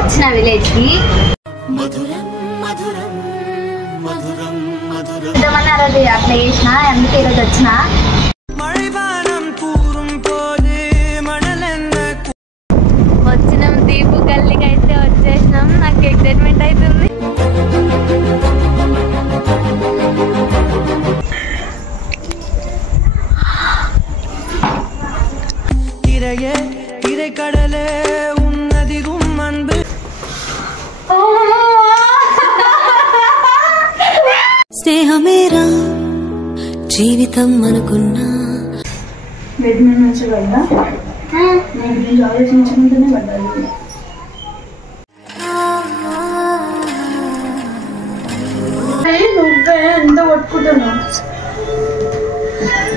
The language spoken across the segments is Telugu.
వచ్చిన విలేజ్ కి ఇద్దామని ఆ రోజు అట్లా చేసిన, అందుకే ఈరోజు వచ్చిన. వచ్చినాం దీపు గల్లీకి అయితే వచ్చేసినాం. నాకు ఎక్సైట్మెంట్ అవుతుంది. కడలే ఉన్నది గుమ్మన్బు స్నేహమేరా జీవితం అనుకున్నా. బెడ్ మీద నుంచి పడ్డా, నేను దీన్ని ఆలోచించుకుంటూనే పడ్డాను. నువ్వే ఎంత కొట్టుకుంటున్నావు?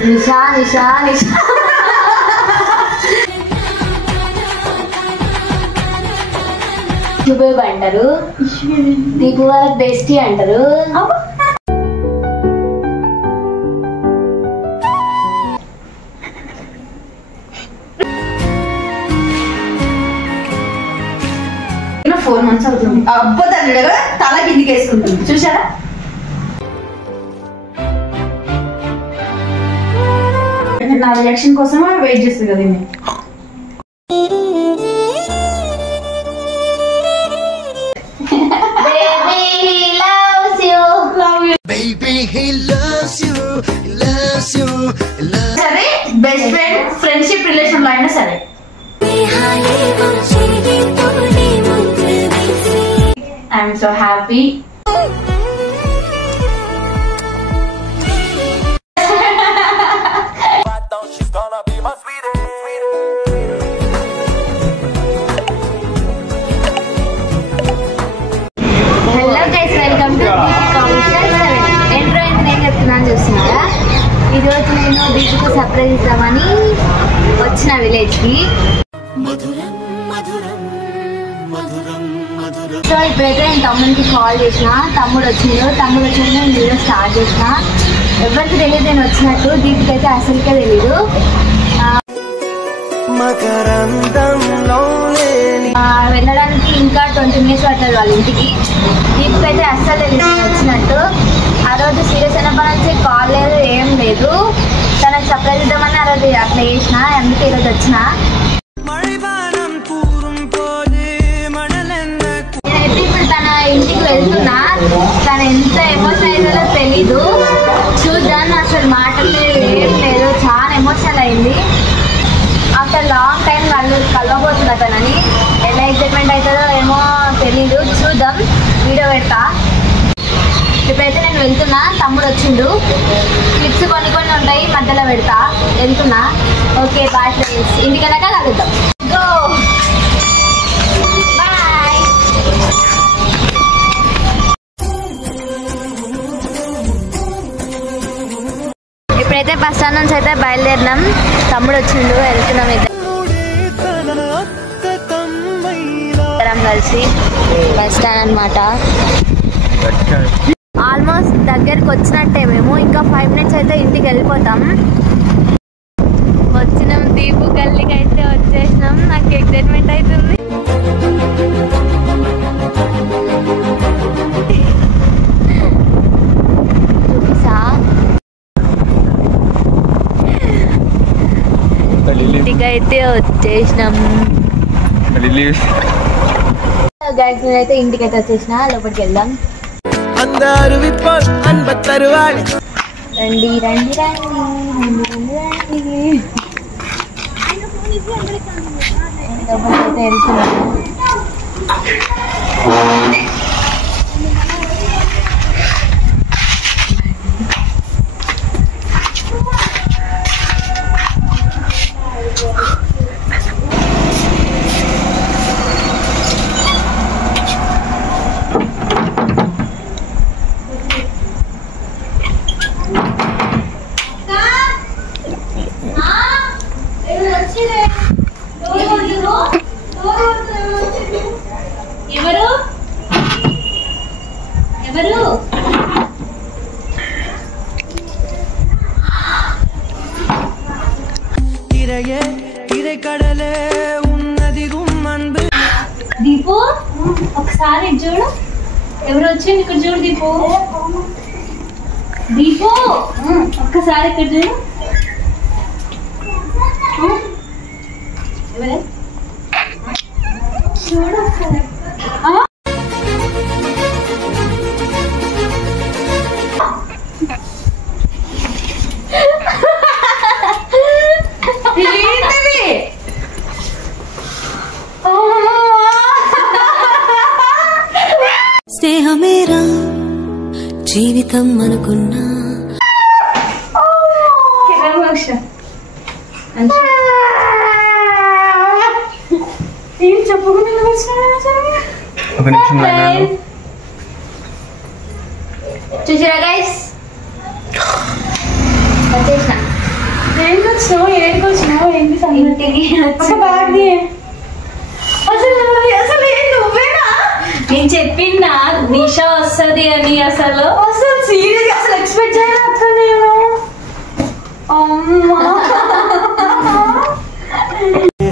నిషా నిషా నిషా శుభేబ్ అంటారు, దీపు వాళ్ళకి బెస్టీ అంటారు. ఇలా 4 months అవుతుంది. అబ్బో తల్లి తల కిందికి వేసుకుంటుంది చూసారా? నా రియాక్షన్ కోసమే వెయిట్ చేస్తుంది కదా ఇది. సరే బెస్ట్ ఫ్రెండ్ ఫ్రెండ్షిప్ రిలేషన్ లో అయినా సరే I'm so happy. Hello guys, welcome to intro అయింది. నేను చెప్తున్నాను చూస్తున్నారా? ఈరోజు నేను దీపుకు సర్ప్రైజ్ ఇద్దామని వచ్చిన విలేజ్కి. సో ఇప్పుడైతే నేను తమ్ముడికి కాల్ చేసిన, తమ్ముడు వచ్చిండు. నేను వీడియో స్టార్ట్ చేసిన. ఎవరికి తెలియదు నేను వచ్చినట్టు, దీపుకి అయితే అసలుకే తెలీదు. వెళ్ళడానికి ఇంకా 20 minutes పడుతుంది వాళ్ళ ఇంటికి. దీపుకి అయితే అస్సలు తెలియదు వచ్చినట్టు. ఆ రోజు సీరియస్ అయినప్పటి నుంచి కాల్ లేదు, ఏం లేదు. తనకు సర్ప్రైజ్ ఇద్దామని ఆ రోజు అట్లా చేసిన, అందుకే ఈరోజు వచ్చిన. నేనైతే ఇప్పుడు తన ఇంటికి వెళ్తున్నా. తను ఎంత ఎమోషన్ అయిందో తెలీదు. చూద్దాం, అసలు మాటలు ఏం లేదు, చాలా ఎమోషనల్ అయింది. ఆఫ్టర్ లాంగ్ టైం వాళ్ళు కలవబోతున్నా తనని. ఎలా ఎక్సైట్మెంట్ అవుతుందో ఏమో తెలీదు, చూద్దాం. వీడియో పెడతా. ఇప్పుడైతే నేను వెళ్తున్నా, తమ్ముడు వచ్చిండు. క్లిప్స్ కొన్ని ఉంటాయి, మధ్యలో పెడతా. వెళ్తున్నా. ఓకే బాయ్ ఫ్రెండ్స్, ఇంటికన్నాక కలుద్దాం. Go bye. ఇప్పుడైతే బస్ స్టాండ్ నుంచి అయితే బయలుదేరినాం. తమ్ముడు వచ్చిండు, వెళ్తున్నాం. అయితే కలిసి బస్ స్టాండ్ అనమాట. ఆల్మోస్ట్ దగ్గరికి వచ్చినట్టే మేము. ఇంకా 5 minutes అయితే ఇంటికి వెళ్ళిపోతాం. వచ్చినాం, దీపు గల్లీకి అయితే వచ్చేసినాం. నాకు ఎక్సైట్మెంట్ అవుతుంది. చూపిసా ఇంటికి అయితే వచ్చేసినాం. గైస్ నేనైతే ఇంటికి అయితే వచ్చేసిన. లోపలికి వెళ్దాం. రండి రండి రండి రండి. లోపలికి అయితే వెళ్తున్నాము. దీపు ఒకసారి చూడు ఎవరు వచ్చింది ఇక్కడ చూడు దీపు దీపు ఒక్కసారి ఇక్కడ చూడు చూడు ఒకసారి స్నేహమేరా జీవితం అనుకున్నా ఏం చెప్పకుండా ఒక నిమిషం చూసారా గైస్ వచ్చేసిన ఏంటి వచ్చినావు ఏడికి వచ్చినావు ఏంటి ఇంటికి బాగా అసలు నువ్వేనా నేను చెప్పిందా నిషా వస్తుంది అని అసలు సీరియస్ అసలు ఎక్స్పెక్ట్ చేయను అట్లా నేను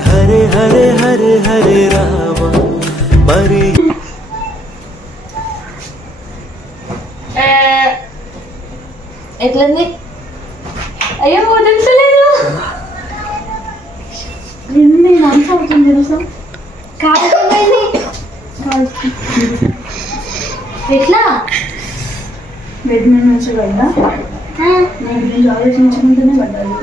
హరే హరే హరే హరే రామ మరి ఎట్లుంది అయ్యో వదిలించలేదు ఎన్ని మంత్స్ అవుతుంది తెలుసా కాకపోయింది ఎట్లా బెడ్ మీద నుంచి పడ్డా నేను గురించి ఆలోచించుకుంటూనే పడ్డాను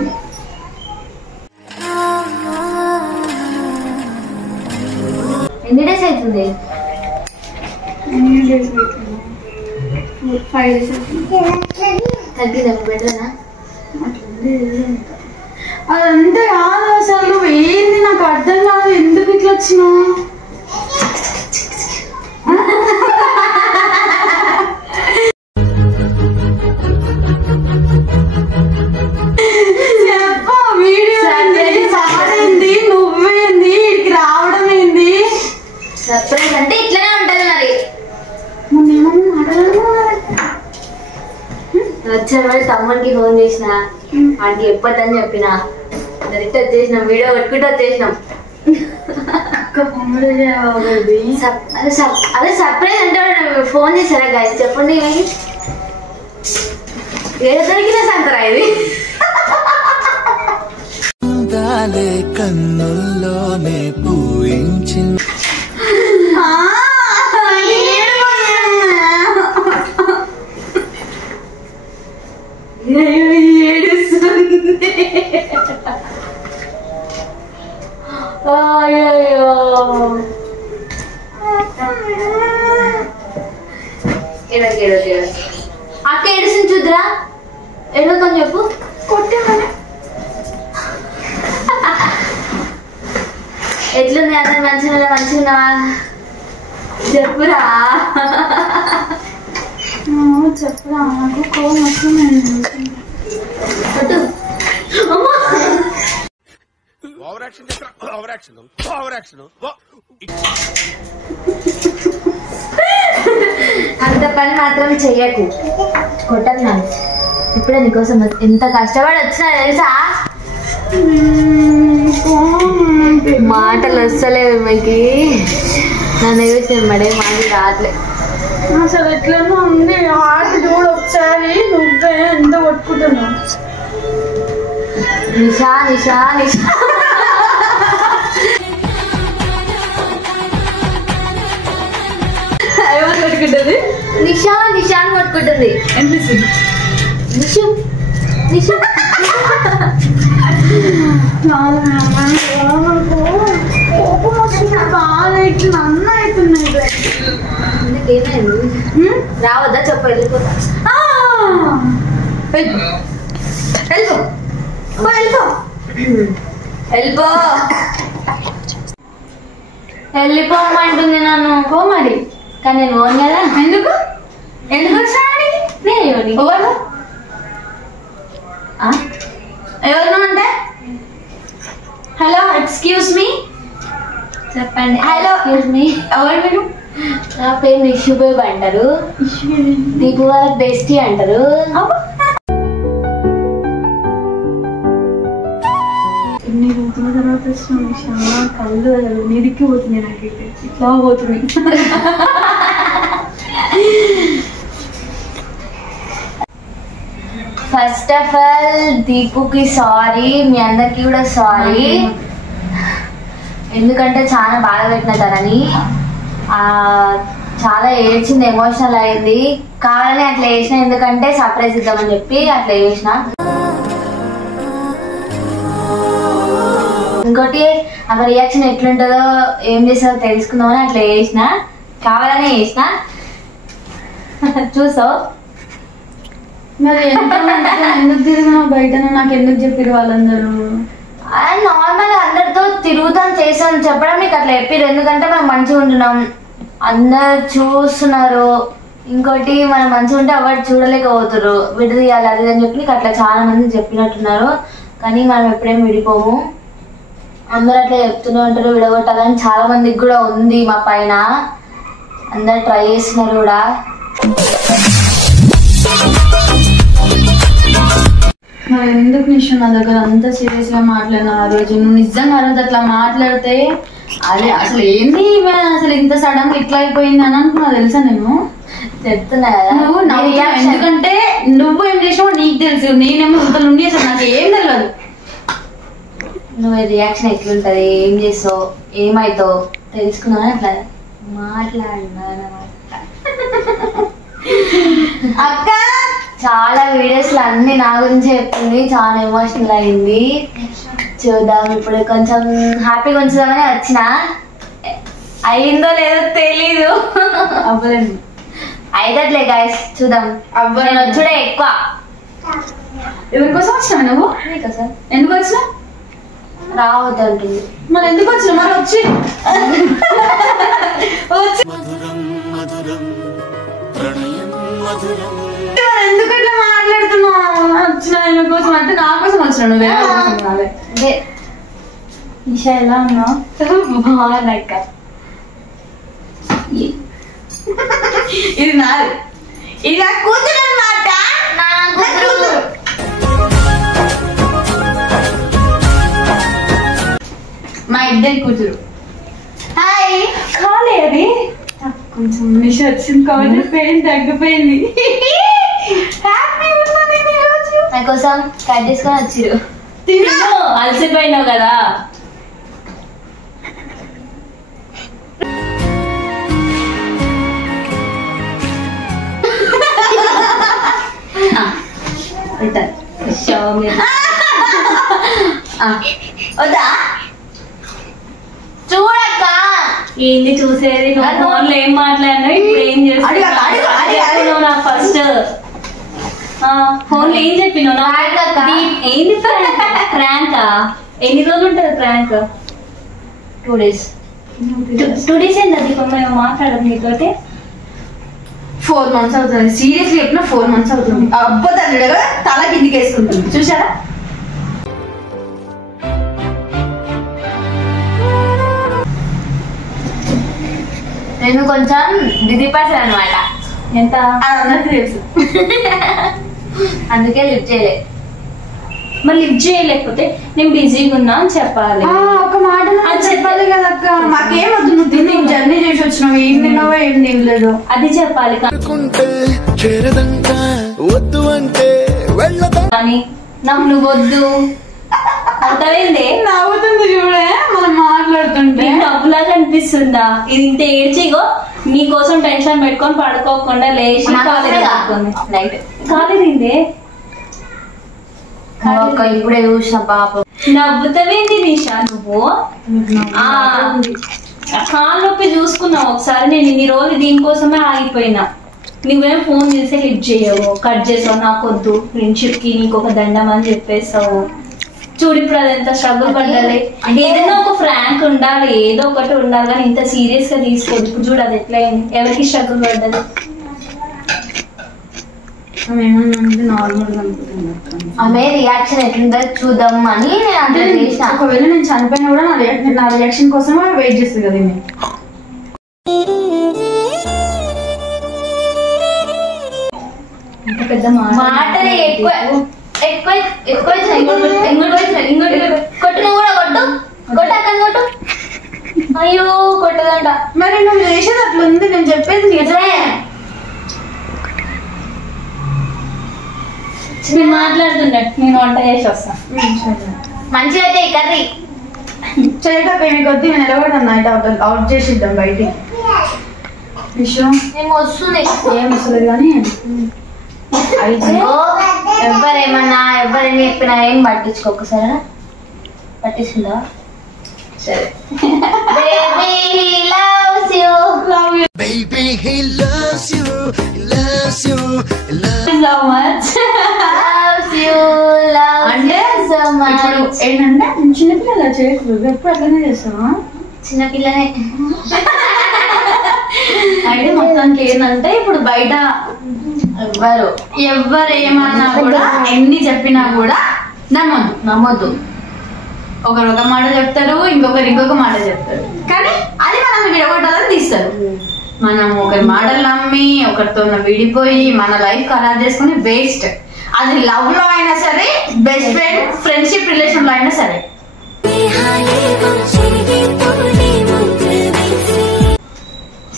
ఎన్ని డేస్ అవుతుంది 5 days తగ్గిందా బెటర్నా అదంతే కాదు అసలు నువ్వు ఏంది నాకు అర్థం కాదు ఎందుకు ఇట్లా వచ్చినావు వీడియో సారేంది నువ్వేంది ఇక్కడికి రావడం ఏంది సర్ప్రైజ్ అంటే ఇట్లనే ఉంటది మరి వచ్చాను తమ్ముడికి ఫోన్ చేసిన వాడికి చెప్పొద్దని చెప్పిన డైరెక్ట్ వచ్చేసినాం వీడియో పెట్టుకుంటూ వచ్చేసినాం అదే సర్ప్రైజ్ అంటే ఫోన్ చేశారా గాయ చెప్పండి ఏదో దొరికిన సంతరా ఇది కన్నుల్లోనే పూయించింది అక్క ఏడుస్తుంది చూద్దురా ఏడుకొని చెప్పు కొట్టేమని ఎట్లుంది అందరు మంచిగా మంచిగా చెప్పురా చెప్పురా నాకు కోపం వస్తుంది అంత పని మాత్రం చెయ్యకు కొట్టను నన్ను ఇప్పుడే నీకోసం ఎంత కష్టపడి వచ్చినా తెలుసా మాటలు వస్తలేవు మీకు నన్ను చూసిన మడే మాటలు రావట్లే అసలు ఎట్లనో ఉంది ఆట చూడు ఒకసారి నువ్వే ఎంత కొట్టుకుంటున్నావు నిషా నిషా నిషా ఏమని కొట్టుకుంటుంది నిషా నిషా అని కొట్టుకుంటుంది అనిపిస్తుంది నిషు నిషు బాగా ఇట్లా అన్న అవుతున్నాయి రావద్దా చెప్ప వెళ్ళిపోతా వెళ్ళిపో వెళ్ళిపో వెళ్ళిపో వెళ్ళిపోమంటుంది నన్ను పో మరి కానీ నేను పోను కదా ఎందుకు ఎందుకు వచ్చాను నేను ఎవరు ఎవరు అంటే హలో ఎక్స్క్యూజ్ మీ చెప్పండి హలో ఎక్స్క్యూజ్ మీ ఎవరు మీరు నా పేరు నిషుబేబ్ అంటారు దీపు వాళ్ళ బెస్టీ అంటారు ఎన్ని రోజుల తర్వాత తర్వాత వచ్చిన కళ్ళు నిడికి పోతుంది నాకైతే ఇట్లా పోతుంది. ఫస్ట్ ఆఫ్ ఆల్ దీపుకి సారీ, మీ అందరికి కూడా సారీ. ఎందుకంటే చాలా బాధ పెట్టిన తనని, చాలా ఏడ్చింది, ఎమోషనల్ అయింది. కావాలని అట్లా చేసిన, ఎందుకంటే సర్ప్రైజ్ ఇద్దామని చెప్పి అట్లా చేసిన. ఇంకోటి అక్కడ రియాక్షన్ ఎట్లుంటుందో ఏం చేస్తారో తెలుసుకుందామని అట్లా చేసిన, కావాలనే చేసిన. చూసావు మరి ఎంత ఎందుకు తిరిగినా బయట, నాకు ఎందుకు చెప్పారు వాళ్ళందరూ? నార్మల్ అందరితో తిరుగుతాం చేసాం చెప్పడం నీకు అట్లా చెప్పారు. ఎందుకంటే మనం మంచిగా ఉంటున్నాం, అందరు చూస్తున్నారు. ఇంకోటి మనం మంచిగా ఉంటే ఎవరు చూడలేకపోతారు, విడదీయాలి అది అని చెప్పి నీకు అట్లా చాలా మంది చెప్పినట్టున్నారు. కానీ మనం ఎప్పుడేం విడిపోము, అందరు అట్లా చెప్తూనే ఉంటారు విడగొట్టాలని. చాలా మందికి కూడా ఉంది మా పైన, అందరు ట్రై చేస్తున్నారు కూడా. మరి ఎందుకు నిషు నా దగ్గర అంత సీరియస్ గా మాట్లాడినా ఆ రోజు? నువ్వు నిజంగా ఆ రోజు అట్లా మాట్లాడితే అదే అసలు ఏంది అసలు ఇంత సడన్ గా ఇట్లా అయిపోయింది అని అనుకున్నా. తెలుసా నేను చెప్తున్నా కదా నువ్వు ఎందుకంటే నువ్వు ఏం చేసావు నీకు తెలుసు, నేనేమో ఇంత నుండి అసలు నాకు ఏం తెలియదు. నువ్వు రియాక్షన్ ఎట్లుంటది, ఏం చేస్తావు, ఏమైతావు తెలుసుకున్నా అట్లా మాట్లాడినా అక్క. చాలా వీడియోస్ లో అన్ని నా గురించి చెప్తుంది, చాలా ఎమోషనల్ అయింది. చూద్దాం ఇప్పుడు కొంచెం హ్యాపీగా ఉంచుదామని వచ్చిన. అయిందో లేదో తెలీదు, అవ్వలేదు అయితట్లే గైస్, చూద్దాం. నేను వచ్చుడే ఎక్కువ. ఎవరి కోసం వచ్చినావు నువ్వు? సార్ ఎందుకు వచ్చినా? రావద్దు అంటుంది. మరి ఎందుకు వచ్చినా? మరి వచ్చి ఎందుకు ఇట్లా మాట్లాడుతున్నావు? వచ్చిన ఆయన కోసం అంటే నా కోసం వచ్చినాను, వేరే కోసం కాలే. నిషా ఎలా ఉన్నావు? బాగున్నాక. ఇది నాది, ఇది నా కూతురు అన్నమాట. మా ఇద్దరి కూతురు. హాయ్. ఖాళీ అది కొంచెం నిష వచ్చింది కాబట్టి పెయిన్ తగ్గిపోయింది. నా కోసం కట్ చేసుకొని వచ్చిరు. అలసిపోయినావు కదా. వద్దా చూడక్క. ఏంది చూసేది? ఫోన్లో ఏం మాట్లాడినా ఇప్పుడు ఏం చేస్తున్నావు? నాకు ఫస్ట్ ఫోన్లో ఏం చెప్పినావు? ఏంది ప్రాంకా? ఎన్ని రోజులు ఉంటుంది ప్రాంక్? 2 days. 2 days ఏంది అది? మేము మాట్లాడదు నీతోటి. 4 months అవుతుంది. సీరియస్లీ చెప్పిన 4 months అవుతుంది. అబ్బో తల్లిగా తల కిందికి వేసుకుంటుంది చూసారా? నేను కొంచెం బిజీ పర్సన్ అనమాట. ఎంత అందరికీ తెలుసు, అందుకే లిఫ్ట్ చేయలే. మరి లిఫ్ట్ చేయలేకపోతే నేను బిజీగా ఉన్నా అని చెప్పాలి. ఒక మాట చెప్పాలి కదా అక్క. మాకేం వద్దు, నువ్వు తిని జర్నీ చేసి వచ్చినావు, ఏం తిన్నావో ఏం తినలేదు అది చెప్పాలి. కానీ నాకు నువ్వు వద్దు అర్థమైంది. నవ్వుతుంది చూడే మనం మాట్లాడుతుంటే. డబ్బులాగా అనిపిస్తుందా? ఇది ఇంత ఏడ్చిగో నీకోసం టెన్షన్ పెట్టుకొని పడుకోకుండా లేచి నైట్ కాలేదండి. ఇప్పుడే చూసిన పాపం. నవ్వుతావేంది నిషా నువ్వు? కాలు నొప్పి చూసుకున్నావు ఒకసారి. నేను ఇన్ని రోజులు దీనికోసమే ఆగిపోయినా. నువ్వేం ఫోన్ చేస్తే లిఫ్ట్ చేయవు, కట్ చేసావు. నాకొద్దు ఫ్రెండ్షిప్ కి నీకు ఒక దండం అని చెప్పేస్తావు. చూడు ఇప్పుడు అది ఎంత స్ట్రగుల్ పడ్డాలి. ఏదైనా ఒక ఫ్రాంక్ ఉండాలి, ఏదో ఒకటి ఉండాలి, కానీ ఇంత సీరియస్ గా తీసుకోదు. ఇప్పుడు చూడు అది ఎట్లా అయింది, ఎవరికి స్ట్రగుల్ పడ్డది. ఆమె రియాక్షన్ ఎట్లుందో చూద్దాం అని నేను అంత చేసిన. ఒకవేళ నేను చనిపోయినా కూడా నా రియాక్షన్ కోసమే వెయిట్ చేస్తుంది కదా. పెద్ద మాటలే ఎక్కువ ఎక్కువ ఎక్కువ ఇంకోటి కొట్టు, నువ్వు కూడా కొట్టు. అయ్యో కొట్టదంట. మరి నువ్వు చేసేది అట్లా ఉంది, నేను చెప్పేది నిజమే. నేను మాట్లాడుతున్నట్టు నేను వంట చేసి వస్తాను. మంచిగా అయితే ఈ కర్రీ చేయకపోతే మీకు వద్దు, నేను నిలబడతాను నైట్ అవుట్ చేసిద్దాం బయటికి. విషయం మేము వస్తుంది. ఏం వస్తలేదు కానీ అయితే ఎవరేమన్నా ఎవరేమి చెప్పినా ఏం పట్టించుకోక సరే. పట్టించిందా? సరే. Baby, he loves you. Baby, he loves you, he loves you, he loves So much. Loves you, loves అంటే you so much. ఇప్పుడు ఏంటంటే చిన్నపిల్లలు చేయకూడదు, ఎప్పుడు అట్లనే చేస్తావా? చిన్నపిల్లనే. అయితే మొత్తానికి ఏంటంటే ఇప్పుడు బయట ఎవరేమన్నా కూడా ఎన్ని చెప్పినా కూడా నమ్మొద్దు. ఒకరు ఒక మాట చెప్తారు, ఇంకొక మాట చెప్తారు, కానీ అది మనం విడగొట్టాలని తీస్తారు. మనం ఒకరి మాటలు నమ్మి ఒకరితో విడిపోయి మన లైఫ్ ఖరాబ్ చేసుకుని వేస్ట్. అది లవ్ లో అయినా సరే, బెస్ట్ ఫ్రెండ్ ఫ్రెండ్షిప్ రిలేషన్ లో అయినా సరే.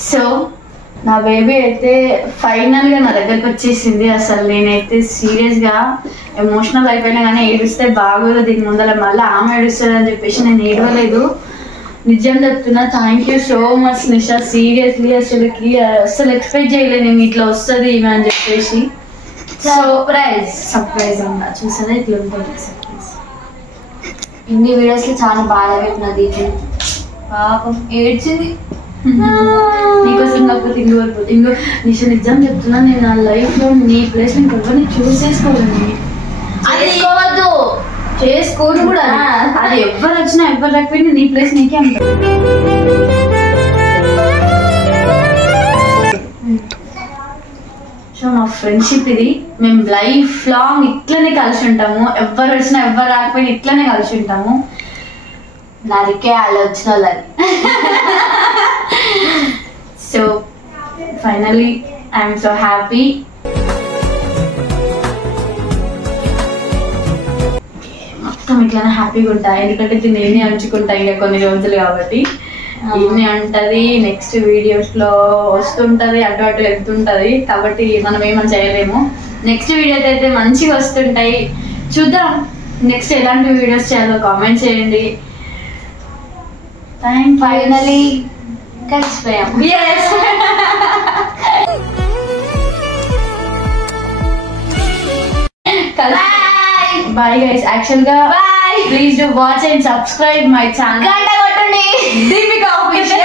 సో నా బేబీ అయితే ఫైనల్ గా నా దగ్గరకు వచ్చేసింది. అసలు నేనైతే సీరియస్ గా ఎమోషనల్ అయిపోయినా, కానీ ఏడుస్తే బాగోదు దీని ముందర, మళ్ళీ ఆమె ఏడుస్తుంది అని చెప్పేసి నేను ఏడవలేదు. నిజం చెప్తున్నా, thank you so much Nisha. Seriously అసలు ఎక్స్పెక్ట్ చేయలేదు నేను ఇట్లా వస్తుంది ఈమె అని చెప్పేసి. సర్ప్రైజ్ అన్నా చూసారా ఇట్లా ఉంటుంది సర్ప్రైజ్. ఇన్ని వీడియోస్ లో చాలా బాగా పెట్టినది. పాపం ఏడ్చింది. నీకోసం కాకపోతే ఇంకో నిషా నిజం చెప్తున్నా, నేను నా లైఫ్ లో నీ ప్లేస్ లో ఇంకొకరిని చూసేసుకోవాలి. చేసుకోను కూడా. అది ఎవరు వచ్చినా ఎవరు రాకపోయినా నీ ప్లేస్ నీకే ఉంటా. సో మా ఫ్రెండ్షిప్ ఇది, మేము లైఫ్ లాంగ్ ఇట్లనే కలిసి ఉంటాము. ఎవరు వచ్చినా ఎవరు రాకపోయినా ఇట్లనే కలిసి ఉంటాము. నరికే వాళ్ళు వచ్చిన వాళ్ళని. So finally I'm so happy. మొత్తం ఇట్లానే హ్యాపీగా ఉంటా, ఎందుకంటే దీన్ని నేనే అంచుకుంటా ఇంకా కొన్ని రోజులు కాబట్టి. ఇన్ని ఉంటది, నెక్స్ట్ వీడియోస్ లో వస్తుంటది, అటు అటు వెళ్తుంటది కాబట్టి మనం ఏమని చేయలేము. నెక్స్ట్ వీడియోస్ అయితే మంచిగా వస్తుంటాయి, చూద్దాం. నెక్స్ట్ ఎలాంటి వీడియోస్ చేయాలో కామెంట్ చేయండి. Finally కలిసిపోయాం. Bye guys. Actually, bye. Please do watch and subscribe my channel. గంట కొట్టండి. Deepika Official.